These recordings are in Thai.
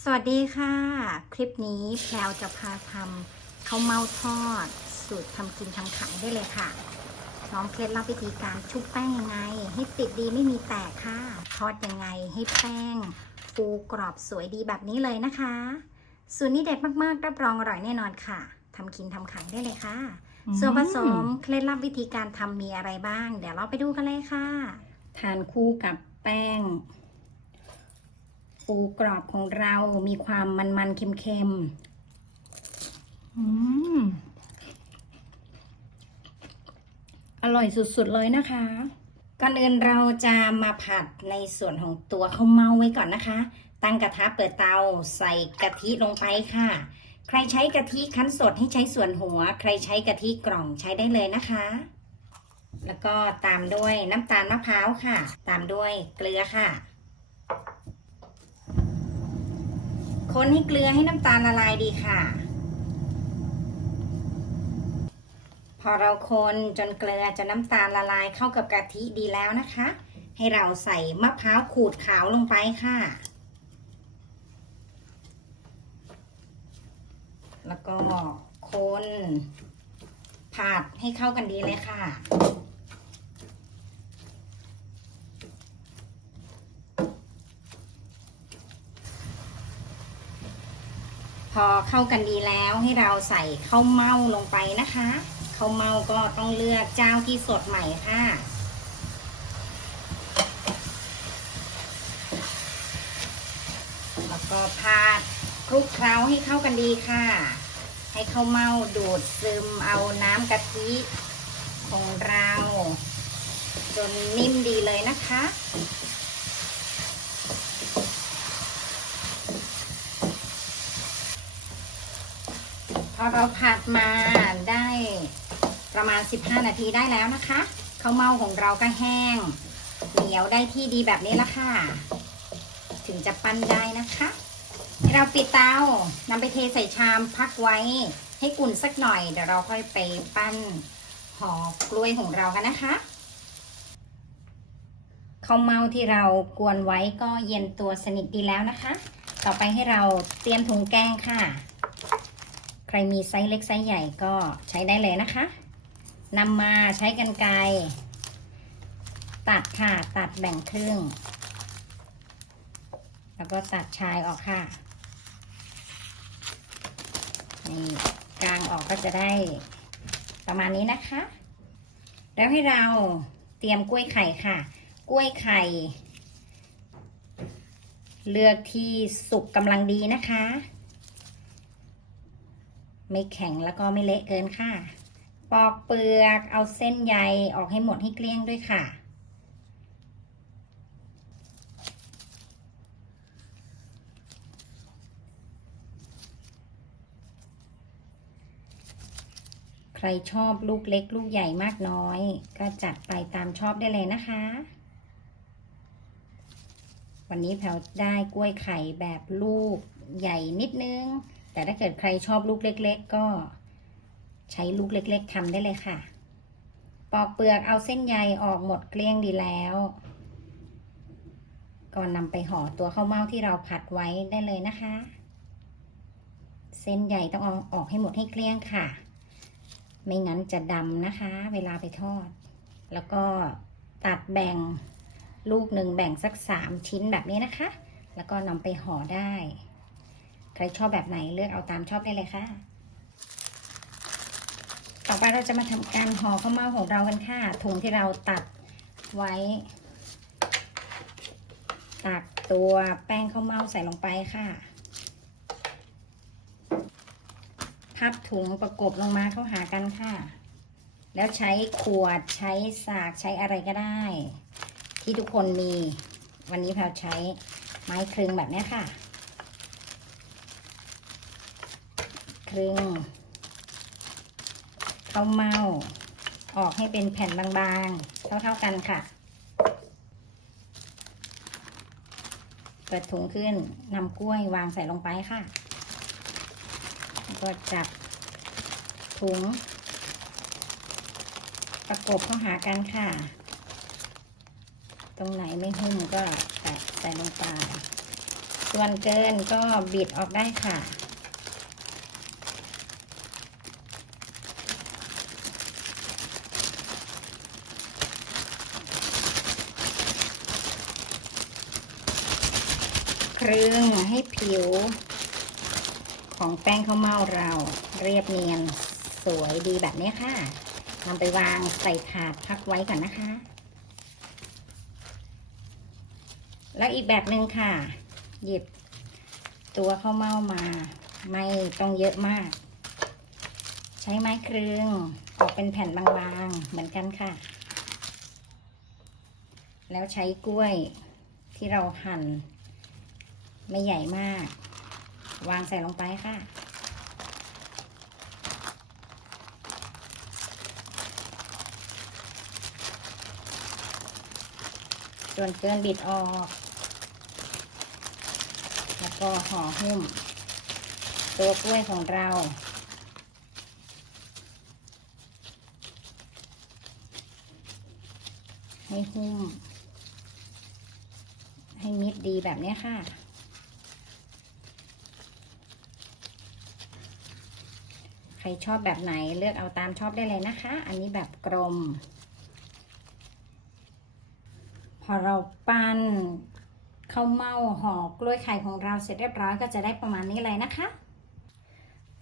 สวัสดีค่ะ คลิปนี้แพลวจะพาทำข้าวเม่าทอด สูตรทำกินทำขายได้เลยค่ะพร้อมเคล็ดลับวิธีการชุบแป้งยังไง ให้ติดดีไม่มีแตกค่ะ ทอดยังไงให้แป้งฟูกรอบสวยดีแบบนี้เลยนะคะ สูตรนี้เด็ดมากๆ รับรองอร่อยแน่นอนค่ะทำกินทำขายได้เลยค่ะ ส่วนผสมเคล็ดลับวิธีการทำมีอะไรบ้าง เดี๋ยวเราไปดูกันเลยค่ะ ทานคู่กับแป้ง ฟูกรอบของเรามีความมันๆเค็มๆอืมอร่อยสุดๆเลยนะคะ ก่อนอื่นเราจะมาผัดในส่วนของตัวข้าวเมาไว้ก่อนนะคะ ตั้งกระทะเปิดเตาใส่กะทิลงไปค่ะ ใครใช้กะทิคั้นสดให้ใช้ส่วนหัว ใครใช้กะทิกล่องใช้ได้เลยนะคะ แล้วก็ตามด้วยน้ำตาลมะพร้าวค่ะ ตามด้วยเกลือค่ะ คนให้เกลือให้น้ำตาลละลายดีค่ะ พอเราคนจนเกลือจนน้ำตาลละลายเข้ากับกะทิดีแล้วนะคะ ให้เราใส่มะพร้าวขูดขาวลงไปค่ะ แล้วก็คนผัดให้เข้ากันดีเลยค่ะ พอเข้ากันดีแล้วให้เราใส่ข้าวเม่าลงไปนะคะข้าวเม่าก็ต้องเลือกเจ้าที่สดใหม่ค่ะแล้วก็พาดคลุกเคล้าให้เข้ากันดีค่ะ ให้ข้าวเม่าดูดซึมเอาน้ำกะทิของเราจนนิ่มดีเลยนะคะ อเราผัดมาได้ประมาณ 15 นาทีได้แล้วนะคะข้าวเม่าของเราก็แห้ง เหนียวได้ที่ดีแบบนี้ละค่ะ ถึงจะปั้นได้นะคะเราปิดเตานำไปเทใส่ชามพักไว้ ให้กุ่นสักหน่อย เดี๋ยวเราค่อยไปปั้นห่อกล้วยของเรากันนะคะข้าวเม่าที่เรากวนไว้ก็เย็นตัวสนิทดีแล้วนะคะ ต่อไปให้เราเตรียมถุงแกงค่ะ ใครมีไซส์เล็กไซส์ใหญ่ก็ใช้ได้เลยนะคะนำมาใช้กันไกรตัดค่ะ ตัดแบ่งครึ่ง แล้วก็ตัดชายออกค่ะ นี่กลางออกก็จะได้ประมาณนี้นะคะ แล้วให้เราเตรียมกล้วยไข่ค่ะ กล้วยไข่ เลือกที่สุกกำลังดีนะคะ ไม่แข็งแล้วก็ไม่เละเกินค่ะ ปอกเปลือกเอาเส้นใยออกให้หมดให้เกลี้ยงด้วยค่ะ ใครชอบลูกเล็กลูกใหญ่มากน้อย ก็จัดไปตามชอบได้เลยนะคะวันนี้แพลวได้กล้วยไข่แบบลูกใหญ่นิดนึง แต่ถ้าเกิดใครชอบลูกเล็ก ๆ ก็ใช้ลูกเล็ก ๆทำได้เลยค่ะ ปอกเปลือกเอาเส้นใยออกหมดเกลี้ยงดีแล้วก่อนนำไปห่อตัวข้าวเม่าที่เราผัดไว้ได้เลยนะคะ เส้นใยต้องเอาออกให้หมดให้เกลี้ยงค่ะ ไม่งั้นจะดำนะคะ เวลาไปทอด แล้วก็ตัดแบ่งลูกหนึ่งแบ่งสักสามชิ้นแบบนี้นะคะ แล้วก็นำไปห่อได้ ใครชอบแบบไหนเลือกเอาตามชอบได้เลยค่ะ ต่อไปเราจะมาทำการห่อข้าวเม่าของเรากันค่ะถุงที่เราตัดไว้ ตักตัวแป้งข้าวเม่าใส่ลงไปค่ะ พับถุงประกบลงมาเข้าหากันค่ะ แล้วใช้ขวดใช้สากใช้อะไรก็ได้ ที่ทุกคนมี วันนี้แพลวใช้ไม้คลึงแบบนี้ค่ะ คลึงข้าวเม่าออกให้เป็นแผ่นบางๆ เท่าๆกันค่ะ เปิดถุงขึ้นนำกล้วยวางใส่ลงไปค่ะ ก็จับถุง ประกบเข้าหากันค่ะ ตรงไหนไม่หุ้มก็แตะใส่ลงไป ส่วนเกินก็บิดออกได้ค่ะ ครึ่งให้ผิว ของแป้งข้าวเม่าเราเรียบเนียนสวยดีแบบนี้ค่ะนำไปวางใส่ถาดพักไว้ก่อนนะคะ แล้วอีกแบบหนึ่งค่ะ หยิบตัวข้าวเม่ามา ไม่ต้องเยอะมาก ใช้ไม้ครึงออกเป็นแผ่นบางๆเหมือนกันค่ะ แล้วใช้กล้วยที่เราหั่น ไม่ใหญ่มาก วางใส่ลงไปค่ะ ส่วนเกินบิดออก แล้วก็ห่อหุ้ม ตัวกล้วยของเราให้หุ้มให้มิดดีแบบนี้ค่ะ ใครชอบแบบไหนเลือกเอาตามชอบได้เลยนะคะ อันนี้แบบกลม พอเราปั้นข้าวเม่าห่อกล้วยไข่ของเราเสร็จเรียบร้อยก็จะได้ประมาณนี้เลยนะคะ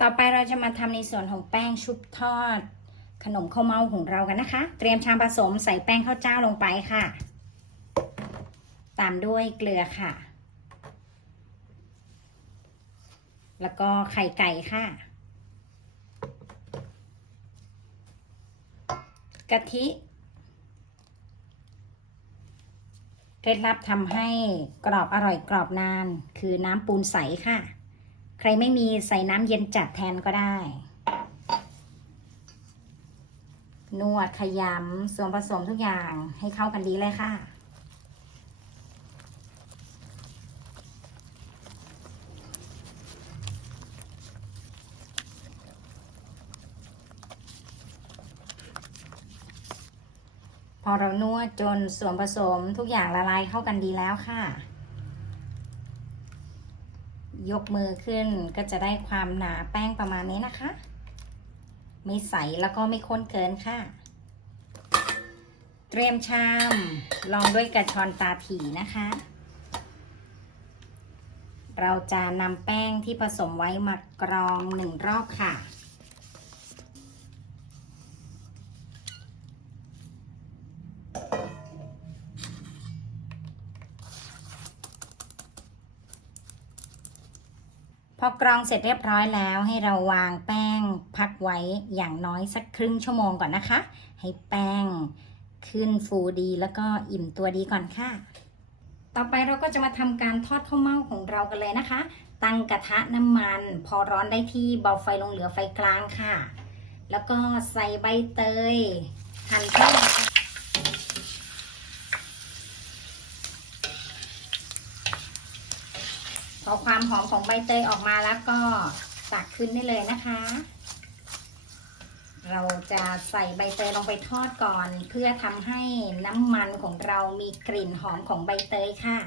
ต่อไปเราจะมาทำในส่วนของแป้งชุบทอด ขนมข้าวเม่าของเรากันนะคะ เตรียมชามผสมใส่แป้งข้าวเจ้าลงไปค่ะ ตามด้วยเกลือค่ะ แล้วก็ไข่ไก่ค่ะ กะทิเคล็ดลับทำให้กรอบอร่อยกรอบนาน คือน้ำปูนใสค่ะ ใครไม่มีใส่น้ำเย็นจัดแทนก็ได้ นวดขยำส่วนผสมทุกอย่างให้เข้ากันดีเลยค่ะ อเรานวดจนส่วนผสมทุกอย่างละลายเข้ากันดีแล้วค่ะ ยกมือขึ้นก็จะได้ความหนาแป้งประมาณนี้นะคะ ไม่ใสแล้วก็ไม่ข้นเกินค่ะ เตรียมชามลองด้วยกระชอนตาถี่นะคะ เราจะนำแป้งที่ผสมไว้มากรองหนึ่งรอบค่ะ พอกรองเสร็จเรียบร้อยแล้ว ให้เราวางแป้งพักไว้อย่างน้อยสักครึ่งชั่วโมงก่อนนะคะ ให้แป้งขึ้นฟูดีแล้วก็อิ่มตัวดีก่อนค่ะ ต่อไปเราก็จะมาทำการทอดข้าวเม่าของเรากันเลยนะคะ ตั้งกระทะน้ำมัน พอร้อนได้ที่เบาไฟลงเหลือไฟกลางค่ะ แล้วก็ใส่ใบเตยหั่นแป้ง พอความหอมของใบเตยออกมาแล้วก็ตักขึ้นได้เลยนะคะ เราจะใส่ใบเตยลงไปทอดก่อน เพื่อทำให้น้ำมันของเรามีกลิ่นหอมของใบเตยค่ะ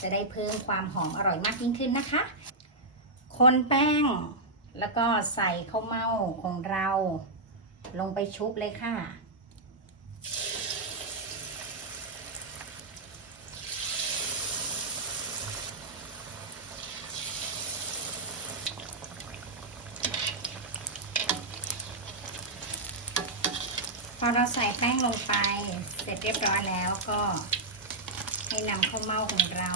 จะได้เพิ่มความหอมอร่อยมากยิ่งขึ้นนะคะ คนแป้ง แล้วก็ใส่ข้าวเม่าของเรา ลงไปชุบเลยค่ะ พอเราใส่แป้งลงไปเสร็จเรียบร้อยแล้วก็ให้นำข้าวเม่าของเรา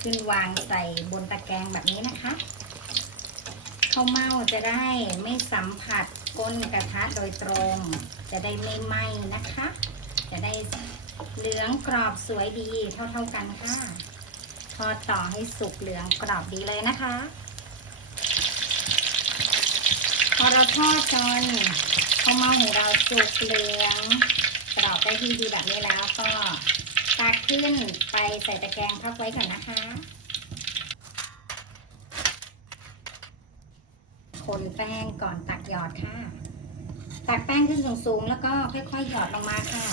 ขึ้นวางใส่บนตะแกรงแบบนี้นะคะข้าวเม่าจะได้ไม่สัมผัสก้นกระทะโดยตรง จะได้ไม่ไหม้นะคะ จะได้เหลืองกรอบสวยดีเท่าๆกันค่ะ ทอดต่อให้สุกเหลืองกรอบดีเลยนะคะ พอเราทอดจน ข้าวเม่าของเราสุกเหลืองกรอบได้ที่ดีแบบนี้แล้วก็ตักขึ้นไปใส่ตะแกรงพักไว้ก่อนนะคะ คนแป้งก่อนตักหยอดค่ะ ตักแป้งขึ้นสูงๆ แล้วก็ค่อยๆ หยอดลงมาค่ะ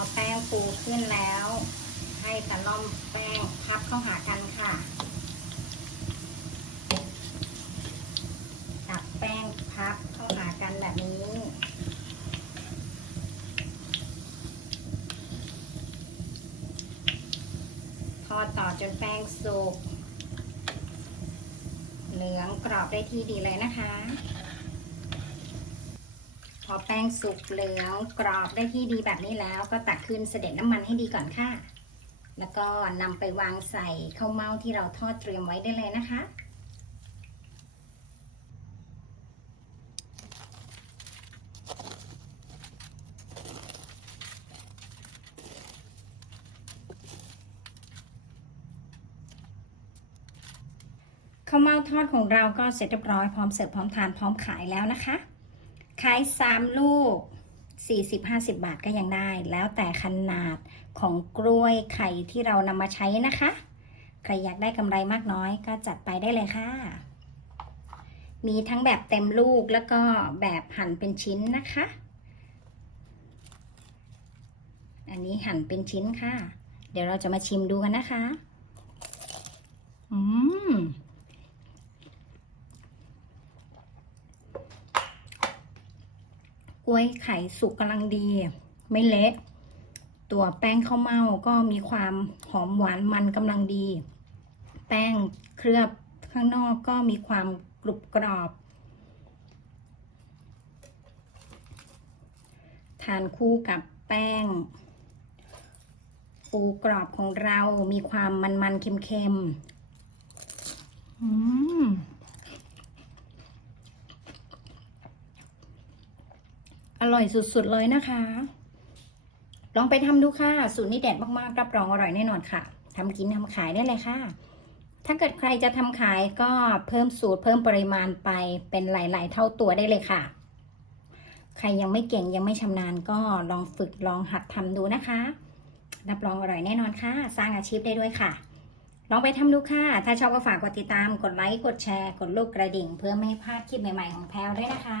อแฟูขึ้นแล้ว ให้ตะล่อมแป้งพับเข้าหากันค่ะจับแป้งพับเข้าหากันแบบนี้ทอดต่อจนแป้งสุกเหลืองกรอบได้ที่ดีเลยนะคะ อแป้งสุกเหลืองกรอบได้ที่ดีแบบนี้แล้ว ก็ตักขึ้นเสด็จน้ำมันให้ดีก่อนค่ะ แล้วก็นำไปวางใส่ข้าวเม่าที่เราทอดเตรียมไว้ได้เลยนะคะข้าวเม่าทอดของเราก็เสร็จเรียบร้อยพร้อมเสิร์ฟพร้อมทานพร้อมขายแล้วนะคะ ขาย3ลูก 40-50 บาทก็ยังได้ แล้วแต่ขนาดของกล้วยไข่ที่เรานำมาใช้นะคะ ใครอยากได้กำไรมากน้อยก็จัดไปได้เลยค่ะ มีทั้งแบบเต็มลูกแล้วก็แบบหั่นเป็นชิ้นนะคะ อันนี้หั่นเป็นชิ้นค่ะ เดี๋ยวเราจะมาชิมดูกันนะคะ อืม ก ล้วยไข่สุกกำลังดี ไม่เละตัวแป้งข้าวเม่าก็มีความหอมหวานมันกำลังดี แป้งเคลือบข้างนอกก็มีความกรุบกรอบ ทานคู่กับแป้ง ปูกรอบของเรามีความมันๆเค็มๆ อืม อร่อยสุดๆเลยนะคะ ลองไปทำดูค่ะ สูตรนี้เด็ดมากๆ รับรองอร่อยแน่นอนค่ะทำกินทำขายได้เลยค่ะ ถ้าเกิดใครจะทำขายก็เพิ่มสูตรเพิ่มปริมาณไปเป็นหลาย ๆ เท่าตัวได้เลยค่ะ ใครยังไม่เก่งยังไม่ชำนาญก็ลองฝึกลองหัดทำดูนะคะ รับรองอร่อยแน่นอนค่ะ สร้างอาชีพได้ด้วยค่ะลองไปทำดูค่ะ ถ้าชอบก็ฝากกดติดตาม กดไลค์ กดแชร์ กดลูกกระดิ่ง เพื่อไม่ให้พลาดคลิปใหม่ ๆ ของแพลวด้วยนะคะ